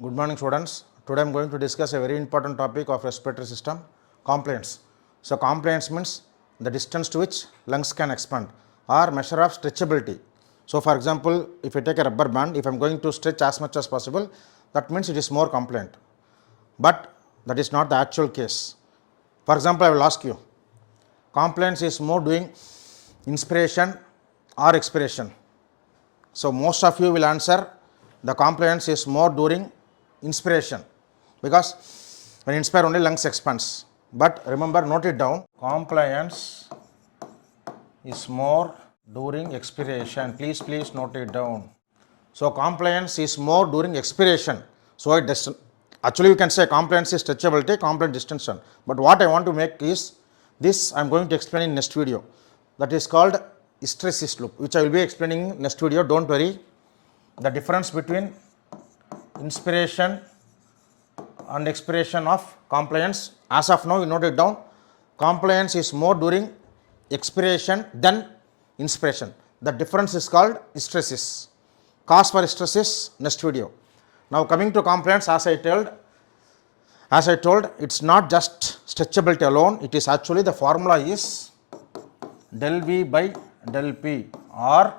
Good morning students. Today I am going to discuss a very important topic of respiratory system, compliance. So, compliance means the distance to which lungs can expand or measure of stretchability. So, for example, if I take a rubber band, if I am going to stretch as much as possible, that means it is more compliant, but that is not the actual case. For example, I will ask you, compliance is more doing inspiration or expiration. So, most of you will answer the compliance is more during inspiration, because when inspire only lungs expands. But remember, note it down, compliance is more during expiration. Please note it down. So, compliance is more during expiration. So, it does, actually you can say compliance is stretchability, compliant distension. But what I want to make is this, I am going to explain in next video, that is called hysteresis loop, which I will be explaining in next video. Don't worry, the difference between inspiration and expiration of compliance, as of now you note it down, compliance is more during expiration than inspiration. The difference is called hysteresis. Cause for hysteresis next video. Now coming to compliance, as I told, it's not just stretchability alone, it is actually the formula is del V by del P, or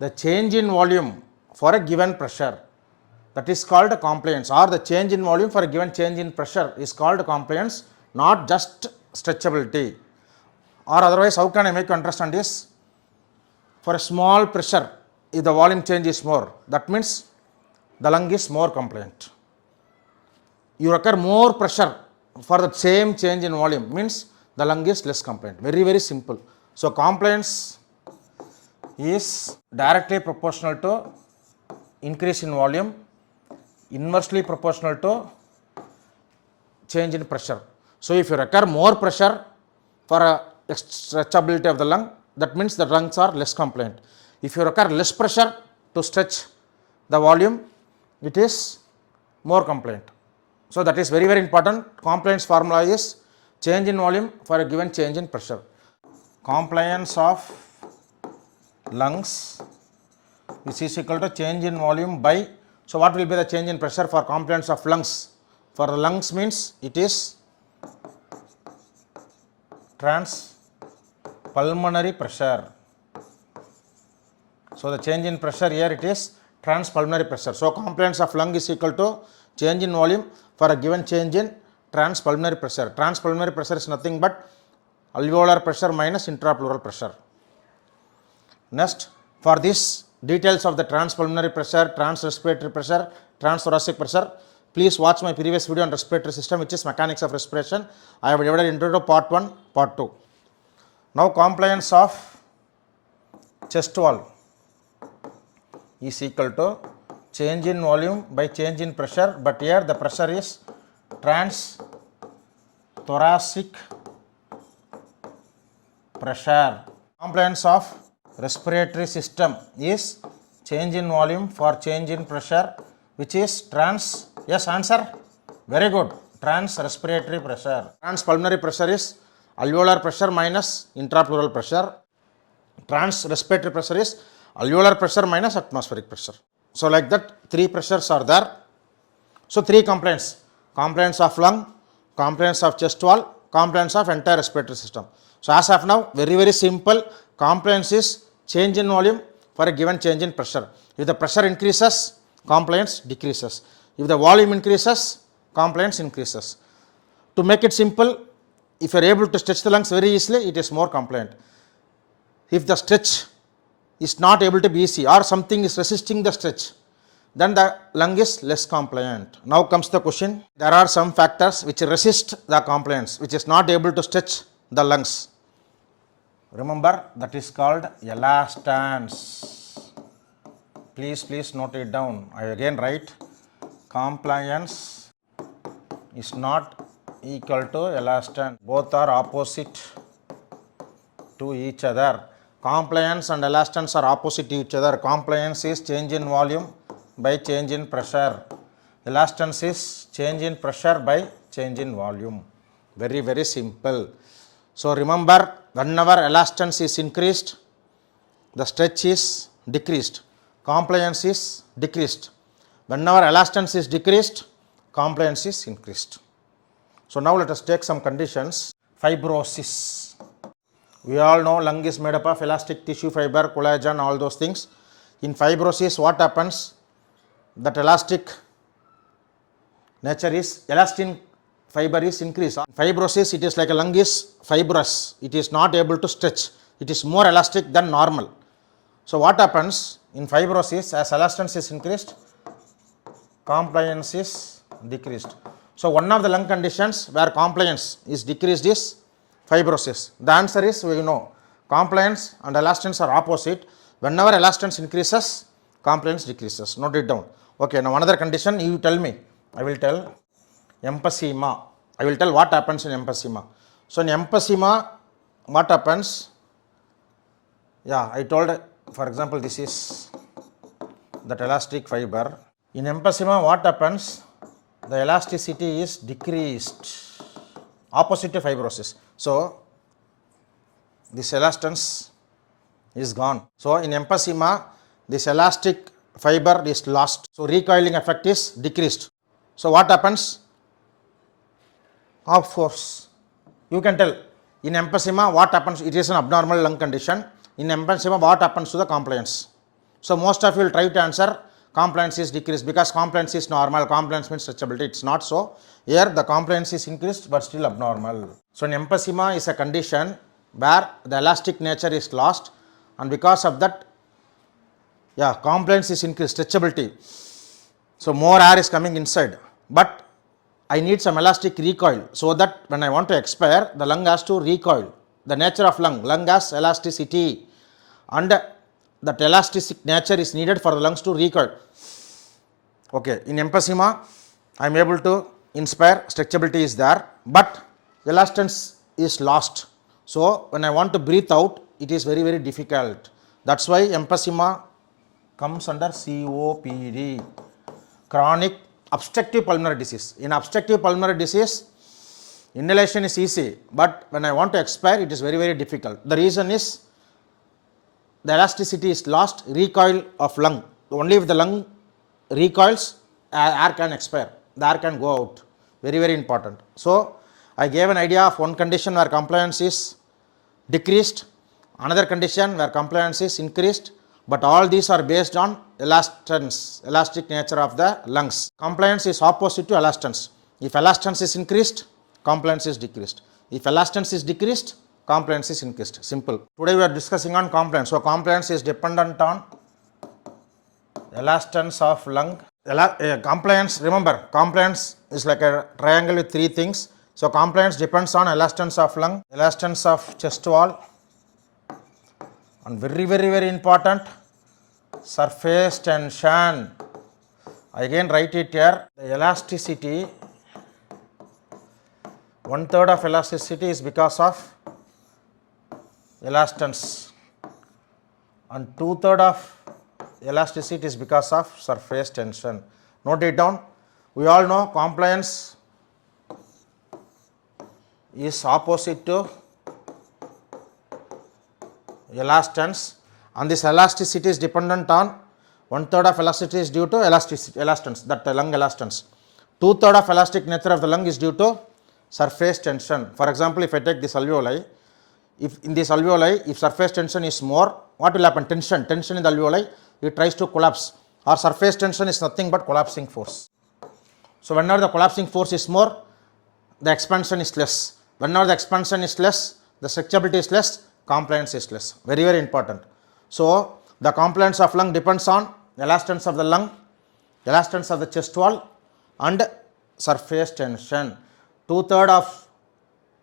the change in volume for a given pressure, that is called compliance, or the change in volume for a given change in pressure is called compliance, not just stretchability. Or otherwise, how can I make you understand this? For a small pressure, if the volume change is more, that means the lung is more compliant. You require more pressure for the same change in volume, means the lung is less compliant. Very simple. So, compliance is directly proportional to increase in volume, inversely proportional to change in pressure. So, if you require more pressure for a stretchability of the lung, that means the lungs are less compliant. If you require less pressure to stretch the volume, it is more compliant. So, that is very important. Compliance formula is change in volume for a given change in pressure. Compliance of lungs is equal to change in volume by, so what will be the change in pressure for compliance of lungs? For the lungs means it is transpulmonary pressure. So, the change in pressure here it is transpulmonary pressure. So, compliance of lung is equal to change in volume for a given change in transpulmonary pressure. Transpulmonary pressure is nothing but alveolar pressure minus intrapleural pressure. Next, for this details of the transpulmonary pressure, transrespiratory pressure, transthoracic pressure, please watch my previous video on respiratory system, which is mechanics of respiration. I have divided into part 1, part 2. Now, compliance of chest wall is equal to change in volume by change in pressure, but here the pressure is transthoracic pressure. Compliance of respiratory system is change in volume for change in pressure, which is yes, answer, very good, transrespiratory pressure. Transpulmonary pressure is alveolar pressure minus intrapleural pressure. Transrespiratory pressure is alveolar pressure minus atmospheric pressure. So, like that 3 pressures are there. So, 3 compliance: compliance of lung, compliance of chest wall, compliance of entire respiratory system. So, as of now, very simple, compliance is change in volume for a given change in pressure. If the pressure increases, compliance decreases. If the volume increases, compliance increases. To make it simple, if you are able to stretch the lungs very easily, it is more compliant. If the stretch is not able to be easy, or something is resisting the stretch, then the lung is less compliant. Now comes the question, there are some factors which resist the compliance, which is not able to stretch the lungs. Remember, that is called elastance. Please note it down. I again write, compliance is not equal to elastance. Both are opposite to each other. Compliance and elastance are opposite to each other. Compliance is change in volume by change in pressure. Elastance is change in pressure by change in volume. Very simple. So, remember, whenever elastance is increased, the stretch is decreased, compliance is decreased. Whenever elastance is decreased, compliance is increased. So now let us take some conditions. Fibrosis. We all know lung is made up of elastic tissue fiber, collagen, all those things. In fibrosis, what happens? That elastic nature is, elastin fiber is increased. Fibrosis, it is like a lung is fibrous. It is not able to stretch. It is more elastic than normal. So what happens in fibrosis? As elastance is increased, compliance is decreased. So one of the lung conditions where compliance is decreased is fibrosis. The answer is, we know compliance and elastance are opposite. Whenever elastance increases, compliance decreases. Note it down. Okay, now another condition you tell me. I will tell emphysema. I will tell what happens in emphysema. So in emphysema, what happens? Yeah, I told, for example, this is that elastic fiber. In emphysema, what happens? The elasticity is decreased, opposite to fibrosis. So this elastance is gone. So in emphysema, this elastic fiber is lost. So recoiling effect is decreased. So what happens? Of course, you can tell in emphysema what happens. It is an abnormal lung condition. In emphysema, what happens to the compliance? So most of you will try to answer compliance is decreased because compliance is normal. Compliance means stretchability. It's not so. Here the compliance is increased but still abnormal. So in emphysema is a condition where the elastic nature is lost, and because of that, yeah, compliance is increased, stretchability. So more air is coming inside, but I need some elastic recoil, so that when I want to expire, the lung has to recoil. The nature of lung has elasticity, and that elastic nature is needed for the lungs to recoil. Okay, in emphysema, I am able to inspire, stretchability is there, but elastance is lost. So when I want to breathe out, it is very, very difficult. That's why emphysema comes under COPD, chronic obstructive pulmonary disease. In obstructive pulmonary disease, inhalation is easy, but when I want to expire, it is very, very difficult. The reason is the elasticity is lost, recoil of lung. Only if the lung recoils, air can expire, the air can go out. Very, very important. So I gave an idea of one condition where compliance is decreased, another condition where compliance is increased, but all these are based on elastance, elastic nature of the lungs. Compliance is opposite to elastance. If elastance is increased, compliance is decreased. If elastance is decreased, compliance is increased. Simple. Today we are discussing on compliance. So compliance is dependent on elastance of lung. Compliance, remember, compliance is like a triangle with three things. So compliance depends on elastance of lung, elastance of chest wall, and very, very, very important, surface tension. I again write it here. The elasticity, 1/3 of elasticity is because of elastance, and 2/3 of elasticity is because of surface tension. Note it down. We all know compliance is opposite to elastance, and this elasticity is dependent on 1/3 of elasticity is due to elastance, that lung elastance. 2/3 of elastic nature of the lung is due to surface tension. For example, if I take this alveoli, if in this alveoli, if surface tension is more, what will happen? Tension in the alveoli, it tries to collapse, or surface tension is nothing but collapsing force. So whenever the collapsing force is more, the expansion is less. Whenever the expansion is less, the stretchability is less, compliance is less. Very, very important. So the compliance of lung depends on elastance of the lung, elastance of the chest wall, and surface tension. 2/3 of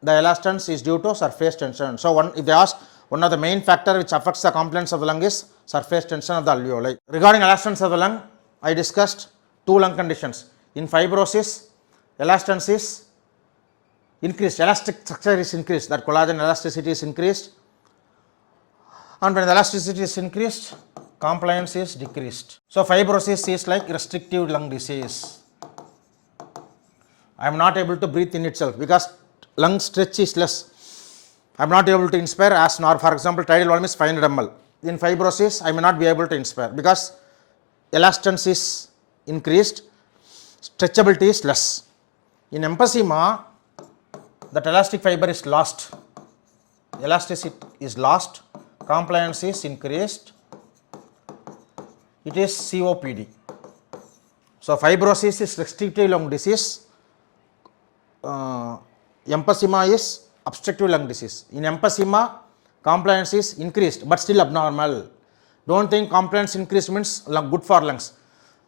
the elastance is due to surface tension. So if they ask, one of the main factor which affects the compliance of the lung is surface tension of the alveoli. Regarding elastance of the lung, I discussed two lung conditions. In fibrosis, elastance is increased, elastic structure is increased, that collagen elasticity is increased, and when the elasticity is increased, compliance is decreased. So fibrosis is like restrictive lung disease. I am not able to breathe in itself because lung stretch is less. I am not able to inspire as nor, for example, tidal volume is 500 ml. In fibrosis, I may not be able to inspire because elastance is increased, stretchability is less. In emphysema, that elastic fiber is lost, elasticity is lost, compliance is increased, it is COPD. So fibrosis is restrictive lung disease, emphysema is obstructive lung disease. In emphysema, compliance is increased but still abnormal. Don't think compliance increased means good for lungs.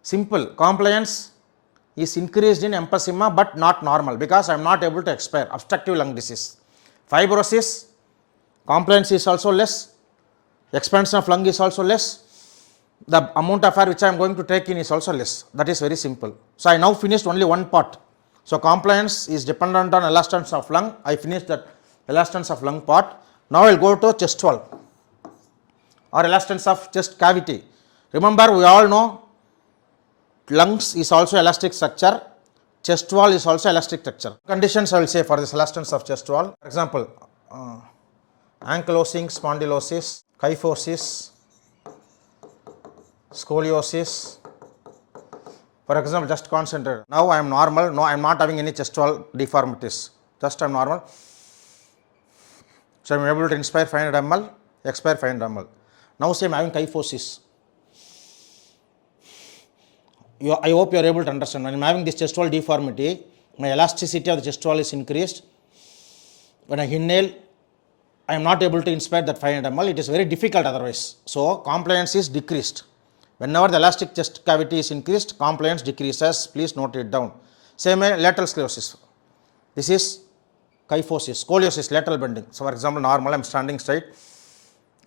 Simple, compliance is increased in emphysema but not normal because I am not able to expire, obstructive lung disease. Fibrosis, compliance is also less, expansion of lung is also less, the amount of air which I am going to take in is also less. That is very simple. So I now finished only one part. So compliance is dependent on elastance of lung. I finished that elastance of lung part. Now I will go to chest wall or elastance of chest cavity. Remember, we all know lungs is also elastic structure, chest wall is also elastic structure. Conditions I will say for this elastance of chest wall. For example, ankylosing spondylosis, kyphosis, scoliosis. For example, just concentrate. Now I am normal. No, I am not having any chest wall deformities. Just I am normal. So I am able to inspire 500 ml, expire 500 ml. Now say I am having kyphosis. I hope you are able to understand. When I am having this chest wall deformity, my elasticity of the chest wall is increased. When I inhale, I am not able to inspire that 500 ml. It is very difficult otherwise. So compliance is decreased. Whenever the elastic chest cavity is increased, compliance decreases. Please note it down. Same way, lateral sclerosis. This is kyphosis, scoliosis, lateral bending. So for example, normal, I am standing straight.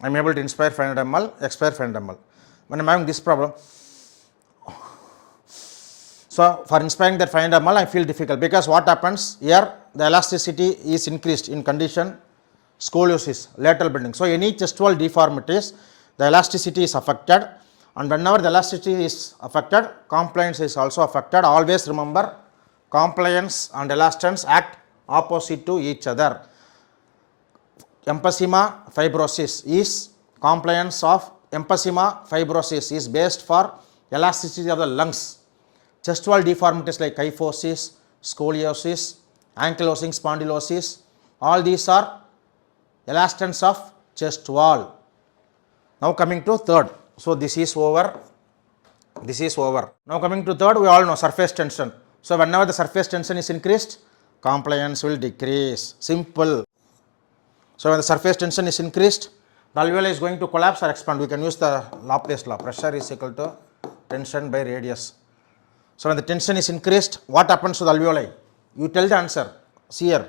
I am able to inspire 500 ml, expire 500 ml. When I am having this problem, so for inspiring that 500 ml, I feel difficult because what happens here, the elasticity is increased in condition scoliosis, lateral bending. So any chest wall deformities, the elasticity is affected, and whenever the elasticity is affected, compliance is also affected. Always remember, compliance and elastance act opposite to each other. Emphysema fibrosis is compliance of emphysema fibrosis is based for elasticity of the lungs. Chest wall deformities like kyphosis, scoliosis, ankylosing spondylosis, all these are elastance of chest wall. Now coming to third. So this is over, this is over. Now coming to third, we all know surface tension. So whenever the surface tension is increased, compliance will decrease. Simple. So when the surface tension is increased, the alveoli is going to collapse or expand. We can use the Laplace law. Pressure is equal to tension by radius. So when the tension is increased, what happens to the alveoli? You tell the answer. See here,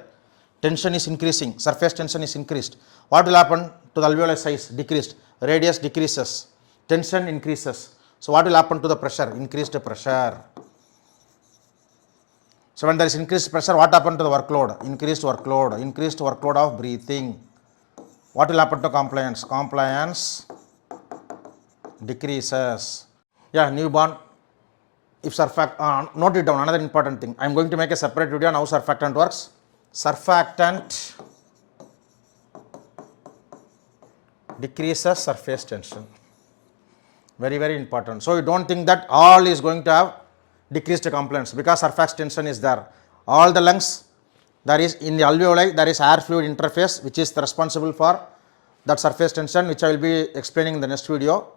tension is increasing, surface tension is increased. What will happen to the alveoli size? Decreased. Radius decreases. Tension increases. So what will happen to the pressure? Increased pressure. So when there is increased pressure, what happened to the workload? Increased workload of breathing. What will happen to compliance? Compliance decreases. Yeah, newborn. If surfactant, note it down, another important thing. I am going to make a separate video on how surfactant works. Surfactant decreases surface tension. Very, very important. So you don't think that all is going to have decreased compliance because surface tension is there. All the lungs, there is in the alveoli, there is air fluid interface which is responsible for that surface tension, which I will be explaining in the next video.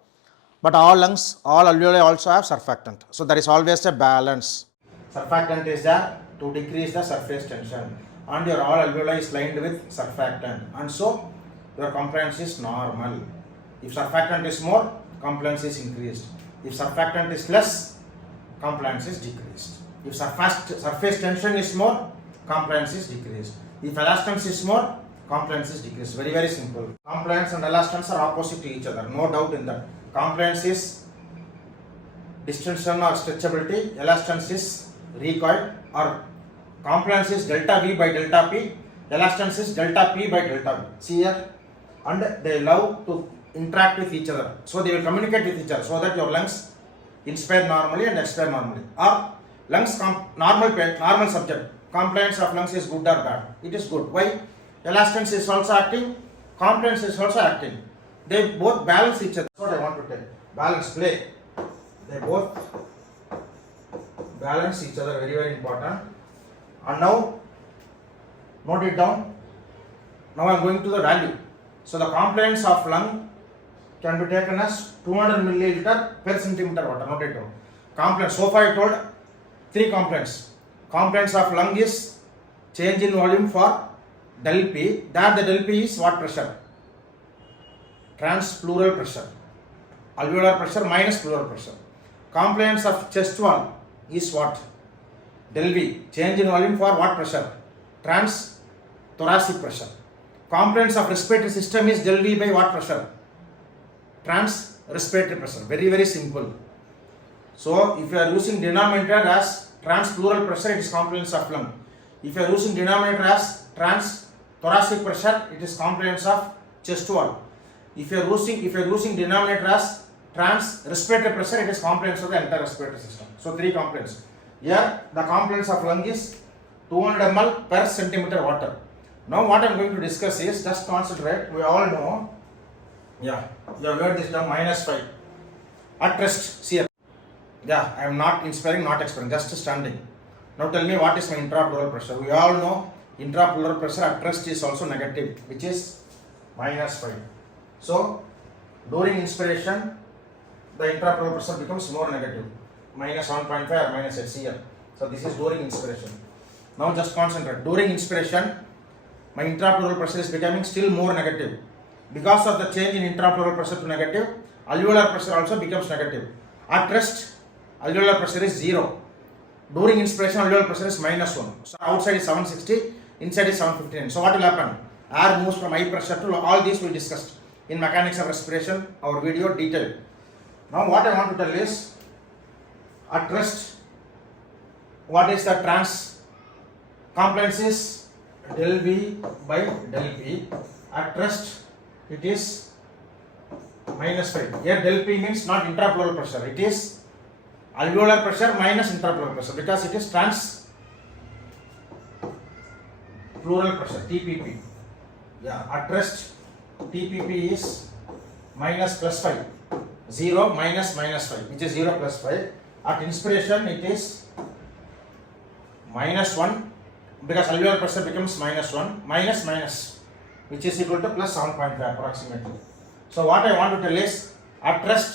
But all lungs, all alveoli also have surfactant. So there is always a balance. Surfactant is there to decrease the surface tension, and your all alveoli is lined with surfactant, and so your compliance is normal. If surfactant is more, compliance is increased. If surfactant is less, compliance is decreased. If surface tension is more, compliance is decreased. If elastance is more, compliance is decreased. Very, very simple. Compliance and elastance are opposite to each other, no doubt in that. Compliance is distension or stretchability, elastance is recoil, or compliance is delta V by delta P, elastance is delta P by delta V. See here, and they love to interact with each other. So they will communicate with each other so that your lungs inspire normally and expire normally. Or lungs normal subject, compliance of lungs is good or bad? It is good. Why? Elastance is also acting, compliance is also acting. They both balance each other. That's what I want to tell. Balance, play. They both balance each other, very very important. And now note it down. Now I am going to the value. So the compliance of lung can be taken as 200 milliliter per centimeter water. Note it down. Compliance. So far I told 3 compliance. Compliance of lung is change in volume for del P. That the del P is what pressure? Transpleural pressure. Alveolar pressure minus pleural pressure. Compliance of chest wall is what? Del V. Change in volume for what pressure? Transthoracic pressure. Compliance of respiratory system is del V by what pressure? Respiratory pressure. Very very simple. So if you are using denominator as transpleural pressure, it is compliance of lung. If you are using denominator as transthoracic pressure, it is compliance of chest wall. If you are using denominator as respiratory pressure, it is compliance of the entire respiratory system. So 3 compliance. Here the compliance of lung is 200 ml per centimeter water. Now what I am going to discuss is, just concentrate. We all know, you have heard this term -5 at rest. See here. I am not inspiring, not expiring, just standing. Now tell me, what is my intrapleural pressure? We all know intrapleural pressure at rest is also negative, which is -5. So during inspiration, the intrapleural pressure becomes more negative, -1.5 or -8 here. So this is during inspiration. Now just concentrate. During inspiration, my intrapleural pressure is becoming still more negative. Because of the change in intrapleural pressure to negative, alveolar pressure also becomes negative. At rest, alveolar pressure is 0. During inspiration, alveolar pressure is -1. So outside is 760, inside is 759. So what will happen? Air moves from high pressure to low. All these we discussed in mechanics of respiration, our video detailed. Now what I want to tell is, at rest, what is the compliance is del V by del P. At rest, it is -5. Here del P means not intrapleural pressure, it is alveolar pressure minus intrapleural pressure, because it is transpleural pressure, TPP. At rest, TPP is -+5. 0 minus -5, which is 0 plus 5. At inspiration, it is -1, because alveolar pressure becomes -1, minus, which is equal to +7.5 approximately. So what I want to tell is, at rest,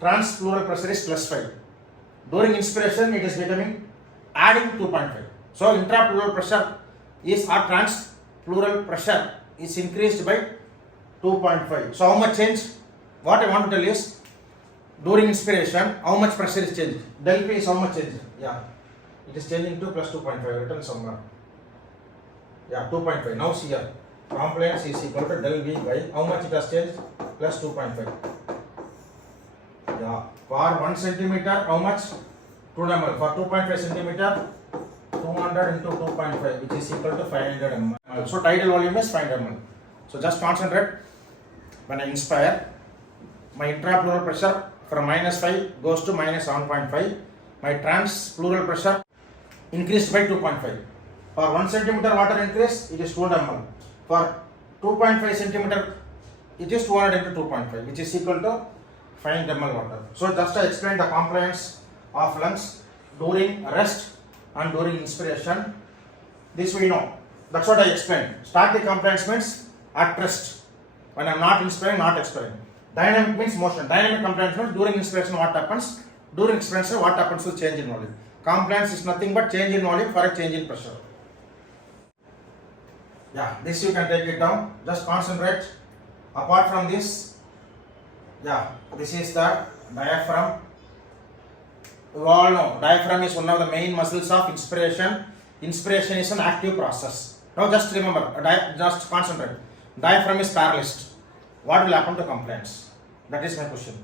transpleural pressure is +5. During inspiration, it is becoming adding 2.5. So intrapleural pressure is, or transpleural pressure is increased by 2.5. So how much change? What I want to tell is, during inspiration, how much pressure is changed? Del P is how much changed? It is changing to +2.5, written somewhere. 2.5. Now see here, compliance is equal to del V by how much it has changed? +2.5. For 1 centimeter, how much? 200 ml. For 2.5 centimeter, 200 into 2.5, which is equal to 500 ml. So tidal volume is 500 ml. So just concentrate. When I inspire, my intrapleural pressure from -5 goes to -7.5. My transpleural pressure increased by 2.5. For 1 centimeter water increase, it is 200 ml. For 2.5 centimeter, it is 200 into 2.5, which is equal to 500 ml water. So just to explain the compliance of lungs during rest and during inspiration, this we know. That's what I explained. Static compliance means at rest, when I am not inspiring, not expiring. Dynamic means motion. Dynamic compliance means during inspiration what happens, during expansion what happens to change in volume. Compliance is nothing but change in volume for a change in pressure. This you can take it down. Just concentrate. Apart from this, this is the diaphragm. You all know diaphragm is one of the main muscles of inspiration. Inspiration is an active process. Now just remember, just concentrate. Diaphragm is paralyzed. What will happen to compliance? That is my question.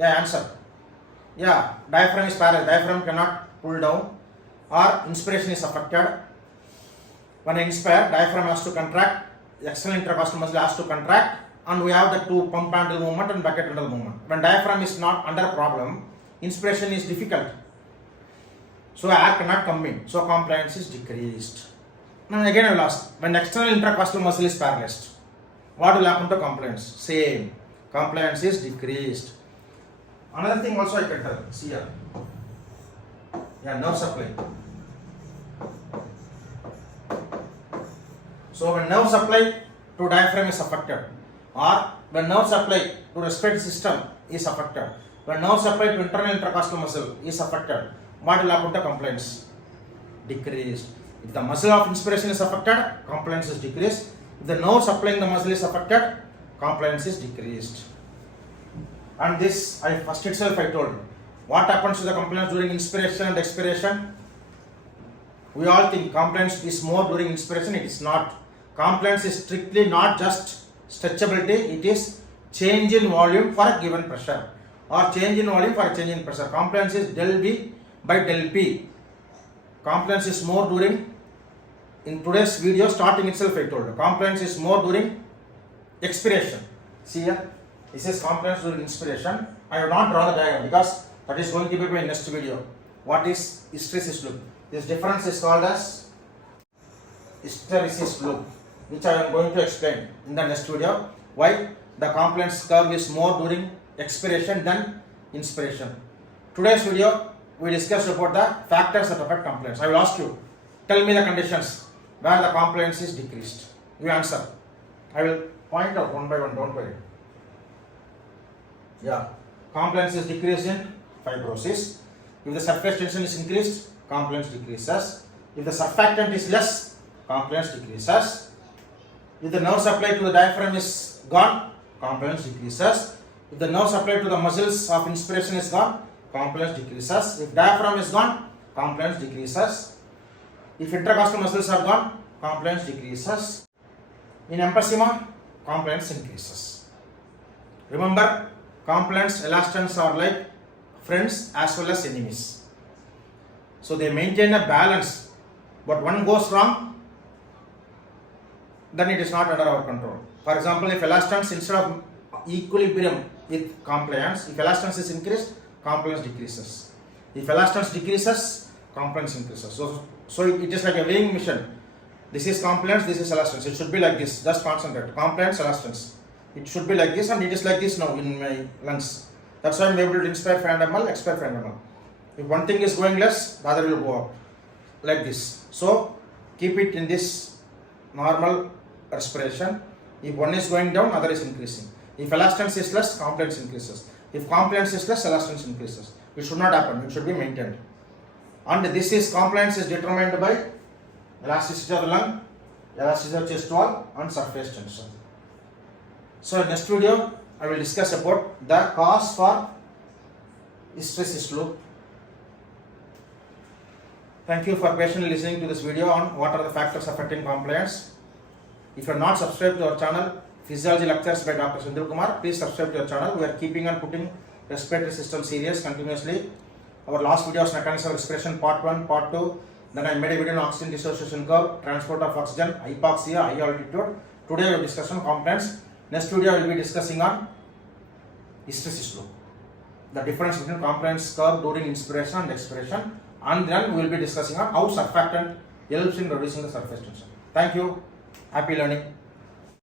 Answer. Diaphragm is paralyzed. Diaphragm cannot pull down, or inspiration is affected. When I inspire, diaphragm has to contract, external intercostal muscle has to contract, and we have the two pump handle movement and bucket handle movement. When diaphragm is not under problem, inspiration is difficult. So air cannot come in. So compliance is decreased. Now again I will ask, when external intercostal muscle is paralyzed, what will happen to compliance? Same. Compliance is decreased. Another thing also I can tell. See here. nerve supply. So when nerve supply to diaphragm is affected, or when nerve supply to respiratory system is affected, when nerve supply to internal intercostal muscle is affected, what will happen to complaints? Decreased. If the muscle of inspiration is affected, compliance is decreased. If the nerve supplying the muscle is affected, compliance is decreased. And this, first itself I told you. What happens to the compliance during inspiration and expiration? We all think compliance is more during inspiration. It is not. Compliance is strictly not just stretchability. It is change in volume for a given pressure, or change in volume for a change in pressure. Compliance is del V by del P. Compliance is more during, in today's video starting itself I told you, compliance is more during expiration. See here, this is compliance during inspiration. I have not drawn the diagram because that is going to be my next video. What is hysteresis loop? This difference is called as hysteresis loop, which I am going to explain in the next video. Why the compliance curve is more during expiration than inspiration. Today's video we discussed about the factors that affect compliance. I will ask you, tell me the conditions where the compliance is decreased. You answer. I will point out one by one, don't worry. Yeah, compliance is decreased in fibrosis. If the surface tension is increased, compliance decreases. If the surfactant is less, compliance decreases. If the nerve supply to the diaphragm is gone, compliance decreases. If the nerve supply to the muscles of inspiration is gone, compliance decreases. If diaphragm is gone, compliance decreases. If intercostal muscles are gone, compliance decreases. In emphysema, compliance increases. Remember, compliance, elastance are like friends as well as enemies. So they maintain a balance, but one goes wrong, then it is not under our control. For example, if elastance instead of equilibrium with compliance, if elastance is increased, compliance decreases. If elastance decreases, compliance increases. So it is like a weighing machine. This is compliance, this is elastance. It should be like this. Just concentrate. Compliance, elastance. It should be like this, and it is like this now in my lungs. That's why I am able to inspire 500 ml, expire 500 ml. If one thing is going less, the other will go up. Like this. So keep it in this normal respiration. If one is going down, other is increasing. If elastance is less, compliance increases. If compliance is less, elastance increases. It should not happen. It should be maintained. And this is compliance is determined by elasticity of the lung, elasticity of chest wall, and surface tension. So in next video, I will discuss about the cause for hysteresis loop. Thank you for patiently listening to this video on what are the factors affecting compliance. If you are not subscribed to our channel, Physiology Lectures by Dr. Sundar Kumar, please subscribe to our channel. We are keeping on putting respiratory system series continuously. Our last video was mechanism of respiration part 1, part 2. Then I made a video on oxygen dissociation curve, transport of oxygen, hypoxia, high altitude. Today we will discuss on compliance. Next video I will be discussing on hysteresis loop, the difference between compliance curve during inspiration and expiration, and then we will be discussing on how surfactant helps in reducing the surface tension. Thank you. Happy learning.